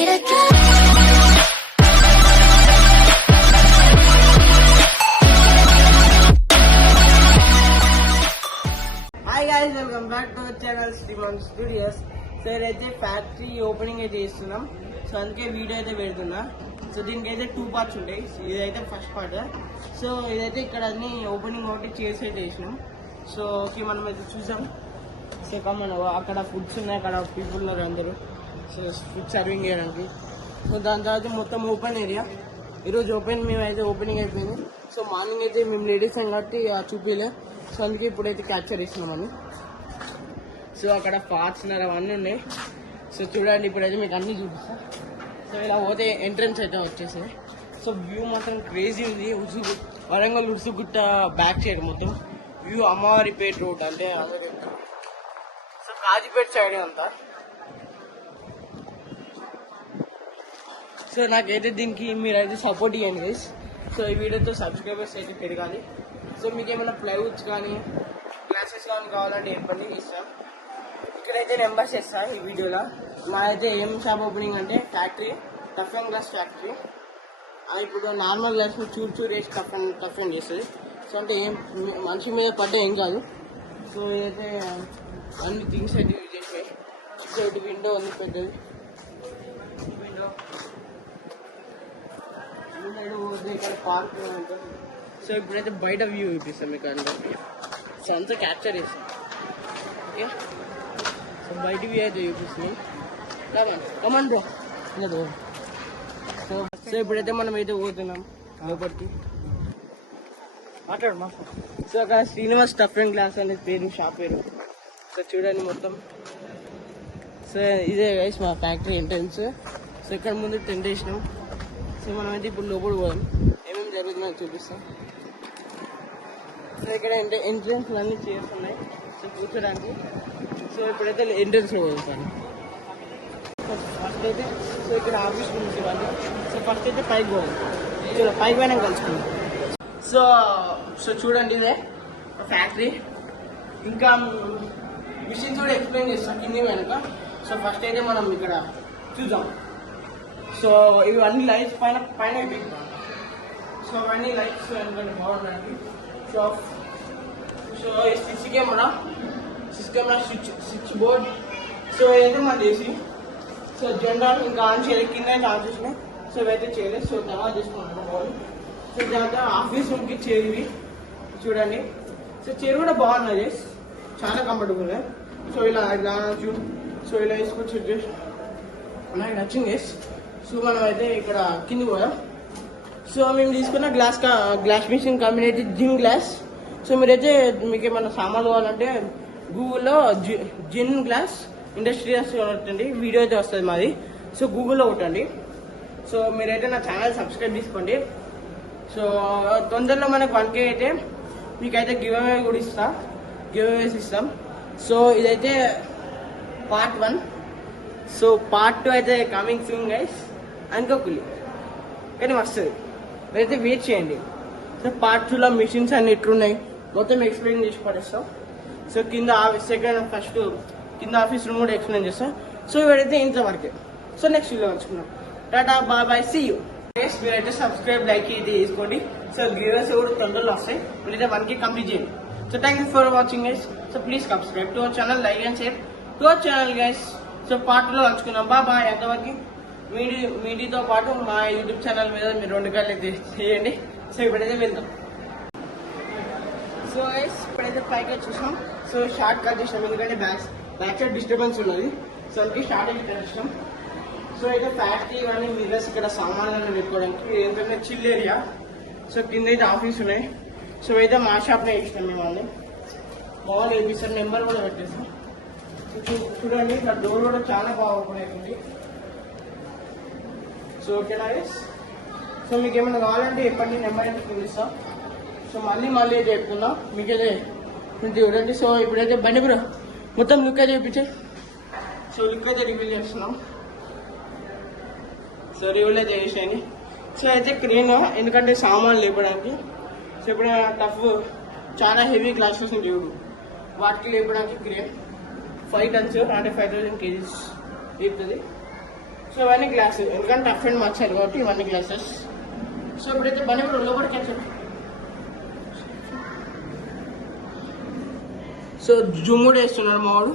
it again. Hi guys, welcome back to our channel Steeman Studios. So ఇదైతే factory opening అయితే చేస్తున్నాం. So అందుకే video అయితే పెడుతున్నా. సో దీనికి అయితే 2 parts ఉంటాయి. ఇదైతే ఫస్ట్ పార్ట్. సో ఇదైతే ఇక్కడ అన్ని ఓపెనింగ్ ఒకటి చేసి చేసినాం. సో ఓకే, మనం అయితే చూసాం. సో కమ్మన్ అక్కడ ఫుడ్స్ ఉన్నాయి, అక్కడ పీపుల్ ఉన్నారు అందరూ. సో ఫుడ్ సర్వింగ్ చేయడానికి. సో దాని తర్వాత మొత్తం ఓపెన్ ఏరియా. ఈరోజు మేమైతే ఓపెనింగ్ అయిపోయింది. సో మార్నింగ్ అయితే మేము లేడీస్ అని కాబట్టి చూపిలే. సో అందుకే ఇప్పుడైతే క్యాప్చర్ చేస్తున్నామని. సో అక్కడ పార్ట్స్ ఉన్నారు, అవన్నీ ఉన్నాయి. సో చూడండి, ఇప్పుడైతే మీకు అన్నీ చూపిస్తా. సో ఇలా పోతే ఎంట్రన్స్ అయితే వచ్చేసాయి. సో వ్యూ మాత్రం క్రేజీ ఉంది. వరంగల్ ఉరుసుగుట్ట బ్యాక్ సైడ్ మొత్తం వ్యూ. అమ్మవారిపేట రోడ్ అంటే సో కాజీపేట సైడ్ అంతా. సో నాకైతే దీనికి మీరైతే సపోర్ట్ ఇవ్వండి గైస్. సో ఈ వీడియోతో సబ్స్క్రైబర్స్ అయితే పెరగాలి. సో మీకు ఏమైనా ప్లైవుడ్స్ కానీ గ్లాసెస్ కానీ కావాలంటే చెప్పండి, ఇస్తాం. ఇక్కడైతే నెంబర్స్ ఇస్తాను ఈ వీడియోలో. మాదైతే ఏం షాప్ ఓపెనింగ్ అంటే factory, tough and glass factory. ఇప్పుడు నార్మల్ గ్లాస్ చూరు వేసి టఫ్ అండ్ చేస్తుంది. సో అంటే ఏం మనిషి మీద పడ్డా ఏం కాదు. సో ఇదైతే అన్ని థింగ్స్ అయితే యూజ్ చేసాయి. సో ఇటు విండో ఉంది పెద్దది. విండో ఇక్కడ పార్క్ ఉంటుంది. సో ఇప్పుడైతే బయట వ్యూ చూపిస్తాం మీకు అందరికి. సో అంతా క్యాప్చర్ చేస్తాం. ఓకే, సో బయట వ్యూ అయితే చూపిస్తున్నాం. Come on bro. సో ఇప్పుడైతే మనం అయితే పోతున్నాం లోపలికి. మాట్లాడు. సో అక్కడ శ్రీనివాస్ టఫ్ అండ్ గ్లాస్ అనేది పేరు, షాప్ పేరు. సో చూడండి మొత్తం. సో ఇదే గైస్ మా ఫ్యాక్టరీ ఎంట్రన్స్. సో ఇక్కడ ముందు టెంట్ వేసినాం. సో మనం అయితే ఇప్పుడు లోపల పోదాం, ఏమేమి జరుగుతుందో చూపిస్తాం. సో ఇక్కడ ఎంట్రన్స్ అన్నీ చైర్స్ ఉన్నాయి సో కూర్చోడానికి. సో ఇప్పుడైతే ఎంట్రన్స్లో పోతాను. ఫస్ట్ అయితే సో ఇక్కడ ఆఫీస్ నుంచి వాళ్ళు. సో ఫస్ట్ అయితే పైకి పోవాలి. చూడ పైకి పోయినా కలుసుకుందాం. సో సో చూడండి, ఇదే ఫ్యాక్టరీ. ఇంకా మిషన్స్ కూడా ఎక్స్ప్లెయిన్ చేస్తాం కింది వెనుక. సో ఫస్ట్ అయితే మనం ఇక్కడ చూద్దాం. సో ఇవి అన్ని లైట్స్ పైన ఇవి. సో అవన్నీ లైట్స్ ఎందుకంటే బాగున్నాయి. So so CC camera switch board. So ఏదైతే మన చేసి సో జనరల్ ఇంకా ఆన్ చేయలేదు, కింద అయితే ఆన్ చేసినాయి. సో ఇవైతే చేయలేదు. సో తర్వాత చేసుకుంటాం బాగుంది. సో తర్వాత ఆఫీస్ రూమ్కి చైర్ ఇవి చూడండి. సో చైర్ కూడా బాగున్నది, చాలా కంఫర్టబుల్. సో ఇలా అనొచ్చు. సో ఇలా వేసుకొచ్చి నాకు నచ్చింది. సో మనం అయితే ఇక్కడ కింది పోయాం. సో మేము తీసుకున్న గ్లాస్ మిషన్ కమ్యూనిటీ జిన్ గ్లాస్. సో మీరైతే మీకు ఏమైనా సామాన్లు కావాలంటే గూగుల్లో జిన్ గ్లాస్ ఇండస్ట్రీస్ కొట్టండి, వీడియో అయితే వస్తుంది మాది. సో గూగుల్లో కొట్టండి. సో మీరైతే నా ఛానల్ సబ్స్క్రైబ్ చేసుకోండి. సో తొందరలో మనకు 1K అయితే మీకైతే గివ్ అవే కూడా గివ్ అవేస్ ఇస్తాం. సో ఇదైతే పార్ట్ 1. సో పార్ట్ 2 అయితే కమింగ్ సూన్ గైస్. అనుకోకులి కానీ వస్తుంది, అయితే వెయిట్ చేయండి. సో పార్ట్ 2లో మిషన్స్ అన్ని ఎట్లున్నాయి మొత్తం ఎక్స్ప్లెయిన్ చేసి పడేస్తాం. సో కింద ఫస్ట్ కింద ఆఫీస్ రూమ్ కూడా ఎక్స్ప్లెయిన్ చేస్తాం. సో ఇవైతే ఇంతవరకే. సో నెక్స్ట్ వీడియో వచ్చుకున్నాం. Tata bye bye, see you. మీరైతే సబ్స్క్రైబ్ లైక్ అయితే చేసుకోండి. సో గివర్స్ కూడా తొందరలో వస్తాయి. మీరైతే 1K కంప్లీట్ చేయండి. So thank you for watching guys. So please subscribe to our channel, like and share to our channel guys. So పార్ట్లో వచ్చుకున్నాం. Bye. ఎంతవరకు మీడియాతో పాటు మా యూట్యూబ్ ఛానల్ మీద మీరు 2 కాళ్ళు అయితే చేయండి. సో ఇప్పుడైతే వెళ్తాం. సో గైస్ ఇప్పుడైతే పైకి చూసాం. సో షార్ట్ కట్ చేసాం, ఎందుకంటే బ్యాక్ సైడ్ డిస్టర్బెన్స్ ఉన్నది. సో అందుకే షార్ట్ అయితే కట్ చేసాం. సో అయితే ఫ్యాక్టరీ కానీ మిర్రర్స్ ఇక్కడ సామాన్లను పెట్టుకోవడానికి ఏంటంటే చిల్ ఏరియా. సో కింద అయితే ఆఫీస్ ఉన్నాయి. సో అయితే మా షాప్లో వేసినాం మేము అన్నీ బాగా వేపిస్తాం. నెంబర్ కూడా పెట్టేస్తాం. చూడండి ఇక్కడ డోర్ కూడా చాలా బాగా ఓపెన్ అవుతుంది. సో ఓకేనా గైస్. సో మీకు ఏమైనా కావాలంటే చెప్పండి, నెంబర్ అయితే పిలుస్తాం. సో మళ్ళీ అయితే చెప్తున్నా మీకైతే చూడండి. సో ఇప్పుడైతే బండి బ్రో మొత్తం లుక్ అయితే చూపించే. సో లుక్ అయితే రివీల్ చేస్తున్నాం. సో రివీల్ అయితే చేసేయండి. సో అయితే క్రేన్, ఎందుకంటే సామాన్లు లేపడానికి. సో ఇప్పుడు టఫ్ చాలా హెవీ గ్లాసెస్ చూడు, వాటికి లేపడానికి క్రేన్ 5 tons అంటే 5000 kgs లేపుతుంది. సో ఇవన్నీ గ్లాసెస్, ఎందుకంటే టఫ్ అండ్ మార్చారు కాబట్టి ఇవన్నీ గ్లాసెస్. సో ఇప్పుడైతే బండి కూడా లోపలికి వెళ్తాం. సో జూమ్ కూడా వేస్తున్నాడు మావాడు.